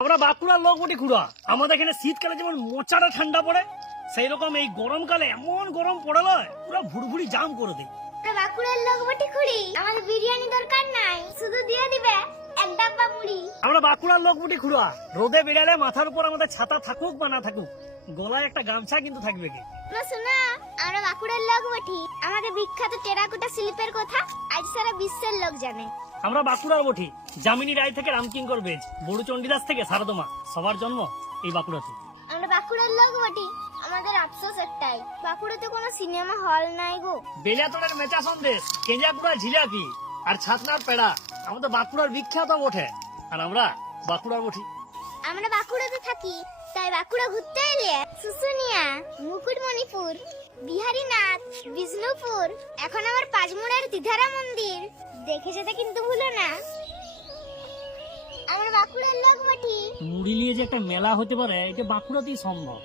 আমরা বাঁকুড়ার লোক বটি খুড়া। আমাদের এখানে শীতকালে যেমন মোচাটা ঠান্ডা পড়ে, সেই রকম এই গরমকালে এমন গরম পড়ে লয় পুরো ভুড়ভুড়ি জাম করে দেয়। বাঁকুড়ার লোক বটি খুড়ি, আমাদের বিরিয়ানি দরকার নাই, শুধু দিয়ে দিবে এক ডাব্বা মুড়ি। আমরা বাঁকুড়ার লোক বটি খুড়া। রোদে বেড়ালে মাথার উপর আমাদের ছাতা থাকুক বা না থাকুক, গলায় একটা গামছা কিন্তু থাকবে কি। না শোনা, আমরা বাঁকুড়ার লোক বটি, আমাদের বিখ্যাত টেরাকোটা শিল্পের কথা আজ সারা বিশ্বের লোক জানে। আমরা বাঁকুড়ার বটি, যামিনী রায় থেকে রামকিঙ্কর বেজ, বড়ু চণ্ডীদাস থেকে সারদমা, সবার জন্ম এই বাঁকুড়াতে। আমরা বাঁকুড়ার লোক বটি, আমাদের আফসোস একটাই, বাঁকুড়াতে কোনো সিনেমা হল নাই গো। বেলিয়াতোড়ের মেচা সন্দেশ, কেঞ্জাকুড়ার জিলাপি আর ছাতনার পেড়া আমাদের বাঁকুড়ার বিখ্যাত বটে। আর আমরা বাঁকুড়ার বটি। আমরা বাঁকুড়াতে থাকি, তাই বাঁকুড়া ঘুরতে এলে শুশুনিয়া, মুকুটমণিপুর, বিহারীনাথ, বিষ্ণুপুর, এখন আমার পাঁচমুড়ার দিধারা মন্দির দেখে যেতে কিন্তু ভুলো না। আমরা বাঁকুড়ার লোক বটি। মুড়ি নিয়ে যে একটা মেলা হতে পারে, এটা বাঁকুড়াতেই সম্ভব।